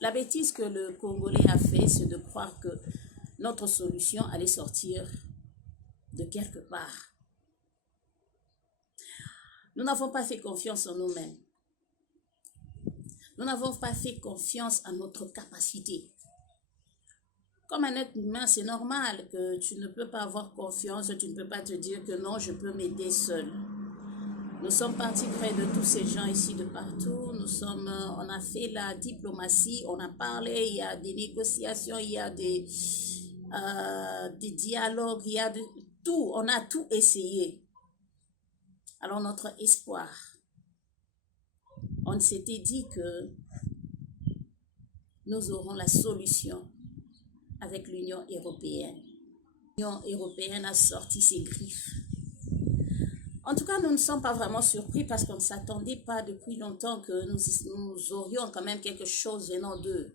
La bêtise que le Congolais a fait, c'est de croire que notre solution allait sortir de quelque part. Nous n'avons pas fait confiance en nous-mêmes. Nous n'avons pas fait confiance en notre capacité. Comme un être humain, c'est normal que tu ne peux pas avoir confiance, tu ne peux pas te dire que non, je peux m'aider seul. Nous sommes partis près de tous ces gens ici de partout. On a fait la diplomatie, on a parlé, il y a des négociations, il y a des dialogues, il y a tout, on a tout essayé. Alors notre espoir, on s'était dit que nous aurons la solution avec l'Union européenne. L'Union européenne a sorti ses griffes. En tout cas, nous ne sommes pas vraiment surpris parce qu'on ne s'attendait pas depuis longtemps que nous aurions quand même quelque chose venant d'eux.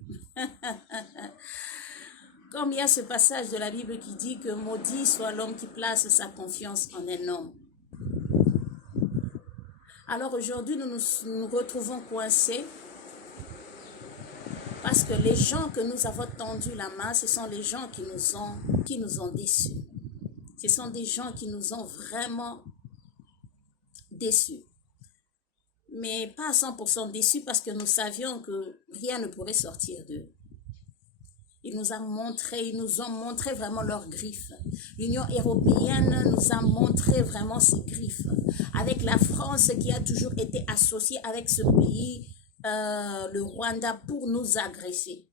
Comme il y a ce passage de la Bible qui dit que maudit soit l'homme qui place sa confiance en un homme. Alors aujourd'hui, nous nous retrouvons coincés parce que les gens que nous avons tendu la main, ce sont les gens qui nous ont déçus. Ce sont des gens qui nous ont vraiment déçus. Mais pas à 100% déçus parce que nous savions que rien ne pourrait sortir d'eux. Ils nous ont montré vraiment leurs griffes. L'Union européenne nous a montré vraiment ses griffes. Avec la France qui a toujours été associée avec ce pays, le Rwanda, pour nous agresser.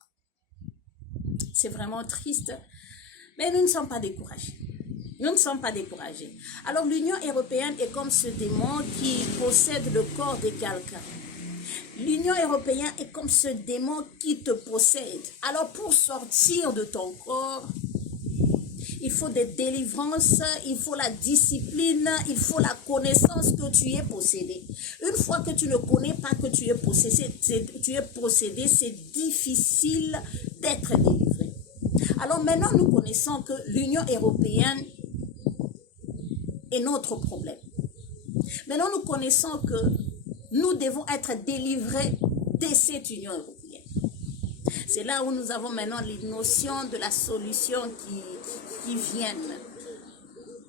C'est vraiment triste. Mais nous ne sommes pas découragés. Nous ne sommes pas découragés. Alors l'Union européenne est comme ce démon qui possède le corps de quelqu'un. L'Union européenne est comme ce démon qui te possède. Alors pour sortir de ton corps, il faut des délivrances, il faut la discipline, il faut la connaissance que tu es possédé. Une fois que tu ne connais pas que tu es possédé, c'est difficile d'être délivré. Alors maintenant, nous connaissons que l'Union européenne est notre problème. Maintenant, nous connaissons que nous devons être délivrés de cette Union européenne. C'est là où nous avons maintenant les notions de la solution qui viennent.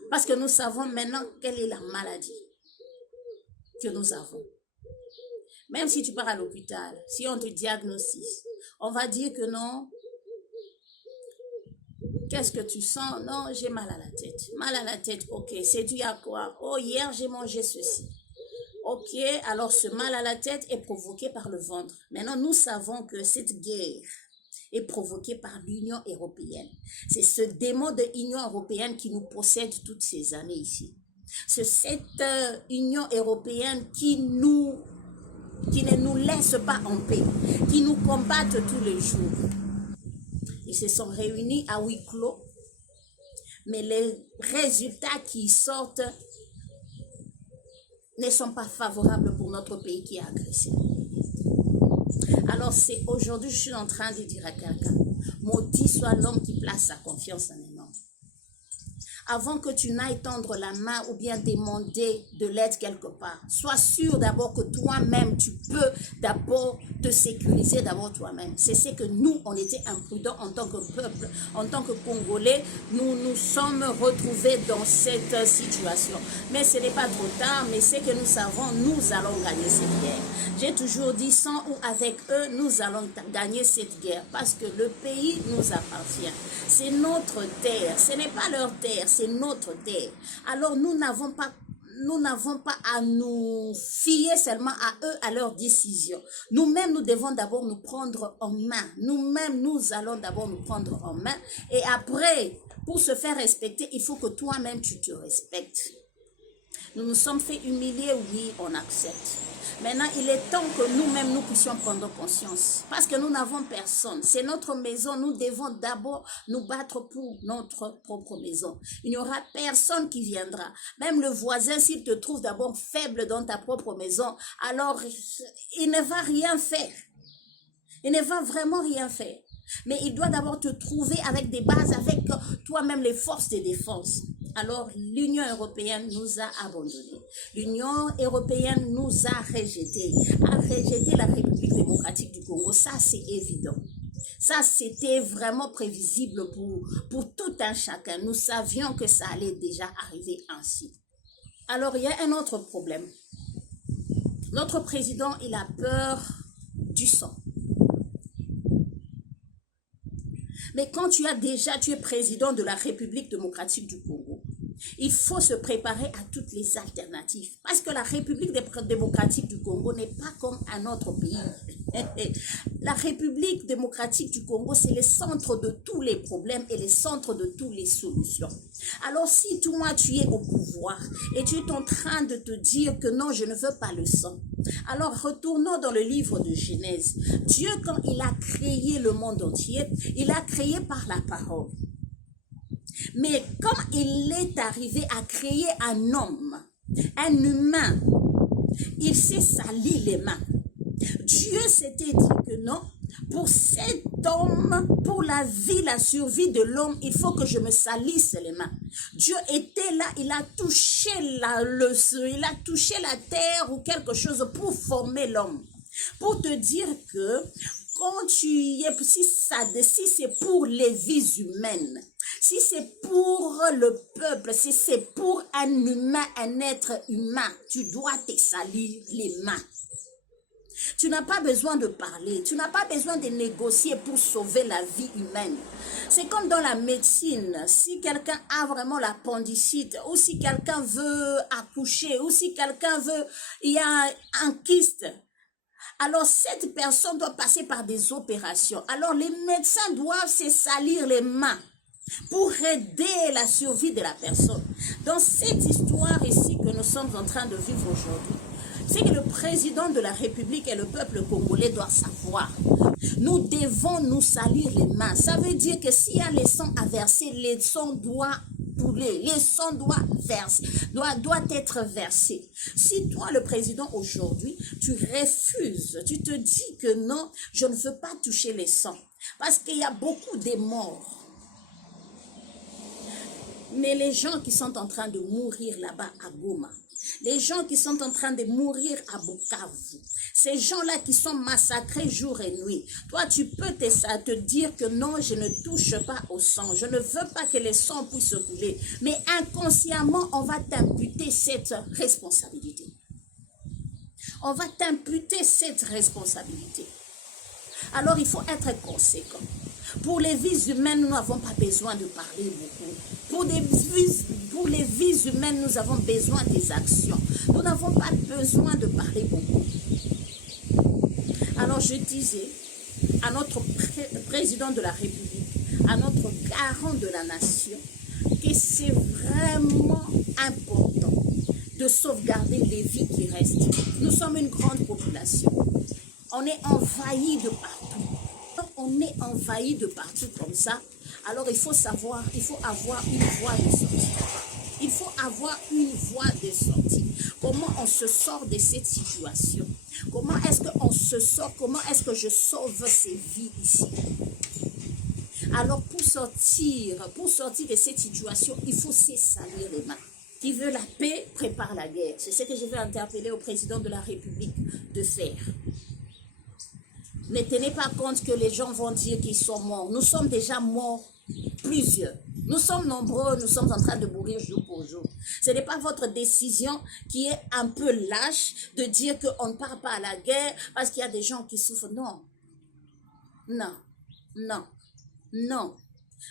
Parce que nous savons maintenant quelle est la maladie que nous avons. Même si tu pars à l'hôpital, si on te diagnostique, on va dire que non. Qu'est-ce que tu sens? Non, j'ai mal à la tête. Mal à la tête, ok. C'est dû à quoi? Oh, hier, j'ai mangé ceci. Ok, alors ce mal à la tête est provoqué par le ventre. Maintenant, nous savons que cette guerre est provoquée par l'Union européenne. C'est ce démon de l'Union européenne qui nous possède toutes ces années ici. C'est cette Union européenne qui ne nous laisse pas en paix, qui nous combatte tous les jours. Ils se sont réunis à huis clos, mais les résultats qui sortent ne sont pas favorables pour notre pays qui est agressé. Alors c'est aujourd'hui, je suis en train de dire à quelqu'un, maudit soit l'homme qui place sa confiance en un homme. Avant que tu n'ailles tendre la main ou bien demander de l'aide quelque part, sois sûr d'abord que toi-même, tu peux d'abord te sécuriser d'abord toi-même. C'est ce que nous, on était imprudents en tant que peuple, en tant que Congolais, nous nous sommes retrouvés dans cette situation. Mais ce n'est pas trop tard, mais c'est que nous savons, nous allons gagner cette guerre. J'ai toujours dit, sans ou avec eux, nous allons gagner cette guerre parce que le pays nous appartient. C'est notre terre, ce n'est pas leur terre, c'est notre terre. Alors nous n'avons pas à nous fier seulement à eux, à leurs décisions. Nous-mêmes, nous devons d'abord nous prendre en main. Nous-mêmes, nous allons d'abord nous prendre en main. Et après, pour se faire respecter, il faut que toi-même, tu te respectes. Nous nous sommes fait humilier, oui, on accepte. Maintenant, il est temps que nous-mêmes, nous puissions prendre conscience. Parce que nous n'avons personne. C'est notre maison. Nous devons d'abord nous battre pour notre propre maison. Il n'y aura personne qui viendra. Même le voisin, s'il te trouve d'abord faible dans ta propre maison, alors il ne va rien faire. Il ne va vraiment rien faire. Mais il doit d'abord te trouver avec des bases, avec toi-même les forces de défense. Alors l'Union européenne nous a abandonnés. L'Union européenne nous a rejeté la République démocratique du Congo. Ça, c'est évident. Ça, c'était vraiment prévisible pour tout un chacun. Nous savions que ça allait déjà arriver ainsi. Alors, il y a un autre problème. Notre président, il a peur du sang. Mais quand tu es président de la République démocratique du Congo, il faut se préparer à toutes les alternatives. Parce que la République démocratique du Congo n'est pas comme un autre pays. La République démocratique du Congo, c'est le centre de tous les problèmes et le centre de toutes les solutions. Alors si toi, tu es au pouvoir et tu es en train de te dire que non, je ne veux pas le sang. Alors retournons dans le livre de Genèse. Dieu, quand il a créé le monde entier, il a créé par la parole. Mais quand il est arrivé à créer un homme, un humain, il s'est sali les mains. Dieu s'était dit que non, pour cet homme, pour la vie, la survie de l'homme, il faut que je me salisse les mains. Dieu était là, il a touché la terre ou quelque chose pour former l'homme. Pour te dire que quand si c'est pour les vies humaines, si c'est pour le peuple, si c'est pour un humain, un être humain, tu dois te salir les mains. Tu n'as pas besoin de parler, tu n'as pas besoin de négocier pour sauver la vie humaine. C'est comme dans la médecine, si quelqu'un a vraiment l'appendicite, ou si quelqu'un veut accoucher, ou si quelqu'un veut, il y a un kyste, alors cette personne doit passer par des opérations. Alors les médecins doivent se salir les mains pour aider la survie de la personne. Dans cette histoire ici que nous sommes en train de vivre aujourd'hui, c'est que le président de la République et le peuple congolais doivent savoir. Nous devons nous salir les mains. Ça veut dire que s'il y a les sangs à verser, les sangs doivent couler, les sangs doivent être versés. Si toi, le président, aujourd'hui, tu refuses, tu te dis que non, je ne veux pas toucher les sangs, parce qu'il y a beaucoup de morts. Mais les gens qui sont en train de mourir là-bas à Goma, les gens qui sont en train de mourir à Bukavu, ces gens-là qui sont massacrés jour et nuit, toi tu peux te dire que non, je ne touche pas au sang, je ne veux pas que le sang puisse couler, mais inconsciemment on va t'imputer cette responsabilité. On va t'imputer cette responsabilité. Alors il faut être conséquent. Pour les vies humaines, nous n'avons pas besoin de parler beaucoup. Pour les vies humaines, nous avons besoin des actions. Nous n'avons pas besoin de parler beaucoup. Alors je disais à notre président de la République, à notre garant de la nation, que c'est vraiment important de sauvegarder les vies qui restent. Nous sommes une grande population. On est envahi de partout. On est envahi de partout comme ça. Alors il faut savoir, il faut avoir une voie de sortie. Il faut avoir une voie de sortie. Comment on se sort de cette situation? Comment est-ce qu'on se sort? Comment est-ce que je sauve ces vies ici? Alors pour sortir de cette situation, il faut se salir les mains. Qui veut la paix, prépare la guerre. C'est ce que je vais interpeller au président de la République de faire. Ne tenez pas compte que les gens vont dire qu'ils sont morts. Nous sommes déjà morts, plusieurs. Nous sommes nombreux, nous sommes en train de mourir jour pour jour. Ce n'est pas votre décision qui est un peu lâche de dire qu'on ne part pas à la guerre parce qu'il y a des gens qui souffrent. Non, non, non, non.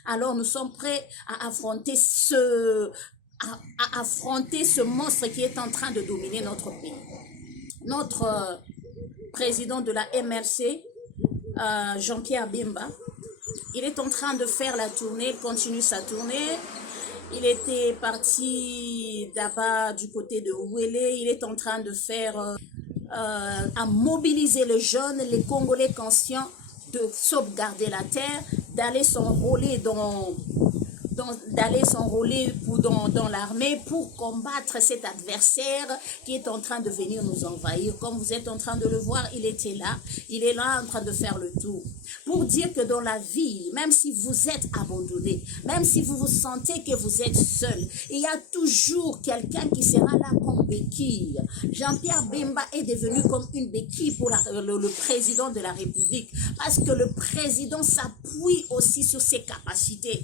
Alors nous sommes prêts à affronter ce monstre qui est en train de dominer notre pays. Notre président de la MRC, Jean-Pierre Bemba, il est en train de faire la tournée, continue sa tournée. Il était parti d'abord du côté de Ouélé, il est en train de faire, à mobiliser les jeunes, les Congolais conscients de sauvegarder la terre, d'aller s'enrôler dans d'aller s'enrôler dans l'armée pour combattre cet adversaire qui est en train de venir nous envahir. Comme vous êtes en train de le voir, il était là. Il est là en train de faire le tour. Pour dire que dans la vie, même si vous êtes abandonné, même si vous vous sentez que vous êtes seul, il y a toujours quelqu'un qui sera là comme béquille. Jean-Pierre Bemba est devenu comme une béquille pour le président de la République, parce que le président s'appuie aussi sur ses capacités.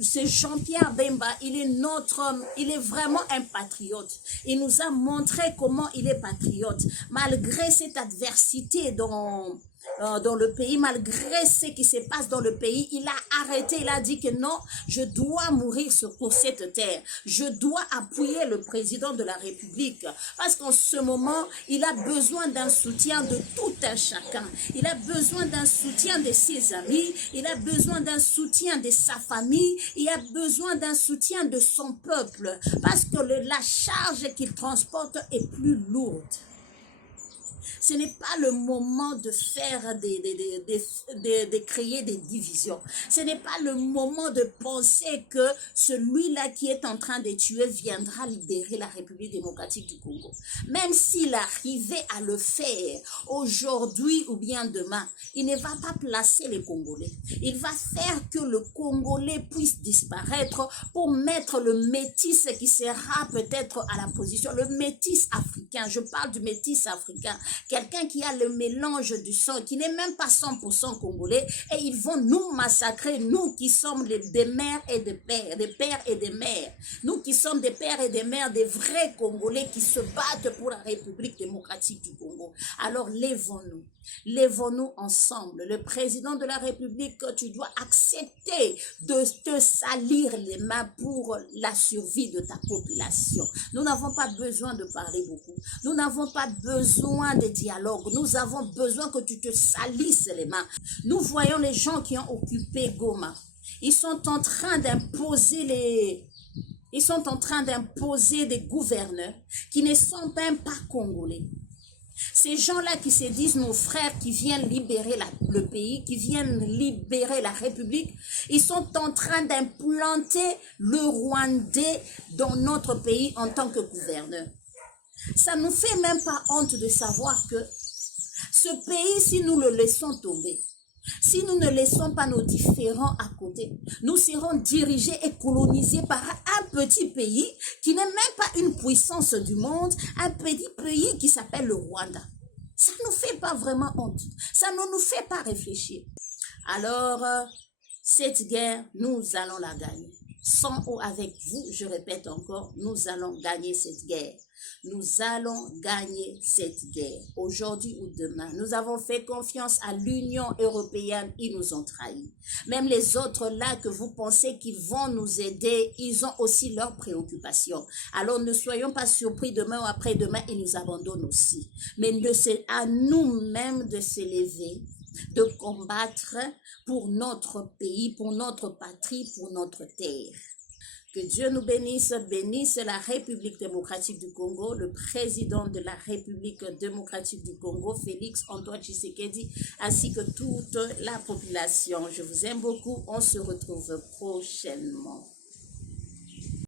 Ce Jean-Pierre Bemba, il est vraiment un patriote. Il nous a montré comment il est patriote, malgré cette adversité dans le pays, malgré ce qui se passe dans le pays. Il a arrêté, il a dit que non, je dois mourir pour cette terre, je dois appuyer le président de la République, parce qu'en ce moment, il a besoin d'un soutien de tout un chacun, il a besoin d'un soutien de ses amis, il a besoin d'un soutien de sa famille, il a besoin d'un soutien de son peuple, parce que la charge qu'il transporte est plus lourde. Ce n'est pas le moment de faire de créer des divisions. Ce n'est pas le moment de penser que celui-là qui est en train de tuer viendra libérer la République démocratique du Congo. Même s'il arrivait à le faire aujourd'hui ou bien demain, il ne va pas placer les Congolais. Il va faire que le Congolais puisse disparaître pour mettre le métis qui sera peut-être à la position, le métis africain. Je parle du métis africain. Quelqu'un qui a le mélange du sang, qui n'est même pas 100% congolais, et ils vont nous massacrer, nous qui sommes des mères et des pères, des pères et des mères, nous qui sommes des pères et des mères, des vrais Congolais qui se battent pour la République démocratique du Congo. Alors lèvons-nous. Lèvons-nous ensemble. Le président de la République, tu dois accepter de te salir les mains pour la survie de ta population. Nous n'avons pas besoin de parler beaucoup. Nous n'avons pas besoin de dialogue. Nous avons besoin que tu te salisses les mains. Nous voyons les gens qui ont occupé Goma. Ils sont en train d'imposer des gouverneurs qui ne sont même pas congolais. Ces gens-là qui se disent nos frères qui viennent libérer le pays, qui viennent libérer la République, ils sont en train d'implanter le Rwandais dans notre pays en tant que gouverneur. Ça ne nous fait même pas honte de savoir que ce pays, si nous le laissons tomber, si nous ne laissons pas nos différends à côté, nous serons dirigés et colonisés par un petit pays qui n'est même pas une puissance du monde, un petit pays qui s'appelle le Rwanda. Ça ne nous fait pas vraiment honte, ça ne nous fait pas réfléchir. Alors, cette guerre, nous allons la gagner. Sans ou avec vous, je répète encore, nous allons gagner cette guerre. Nous allons gagner cette guerre, aujourd'hui ou demain. Nous avons fait confiance à l'Union européenne, ils nous ont trahis. Même les autres là que vous pensez qu'ils vont nous aider, ils ont aussi leurs préoccupations. Alors ne soyons pas surpris demain ou après-demain, ils nous abandonnent aussi. Mais c'est à nous-mêmes de s'élever, de combattre pour notre pays, pour notre patrie, pour notre terre. Que Dieu nous bénisse, bénisse la République démocratique du Congo, le président de la République démocratique du Congo, Félix Antoine Tshisekedi, ainsi que toute la population. Je vous aime beaucoup, on se retrouve prochainement.